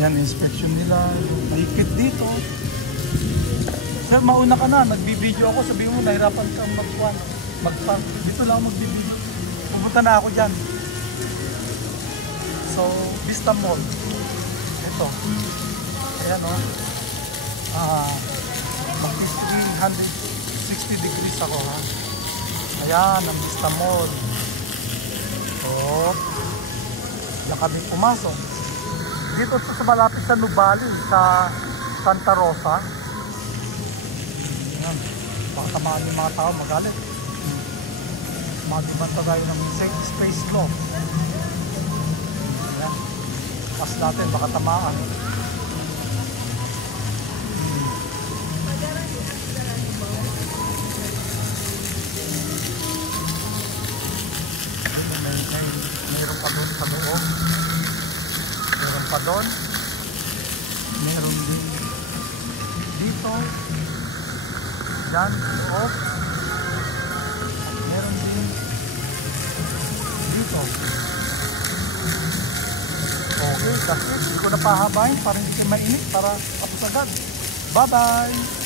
Yan, inspection nila. Mahigpit dito. Sir, mauna ka na. Nagbibideo ako. Sabihin mo, nahirapan kang mag-park. Dito lang magbibideo. Pupunta na ako dyan. So, Vista Mall. Ito. Ayan o. Mag-360 degrees ako ha. Ayan, ang Vista Mall. So, diyan kami pumasok. Dito sa malapit sa Nubali, sa Santa Rosa. Ayan. Baka tamaan yung mga tao magalit. Mag-ibanta tayo ng space law. Ayan. Pas natin, baka tamaan. Mayroon pa doon sa loob. Meron pa doon. Meron din dito. Diyan, loob. At meron din dito. Okay, that's it. Hindi ko na pahabain para hindi kayo mainit para tapos agad. Bye-bye!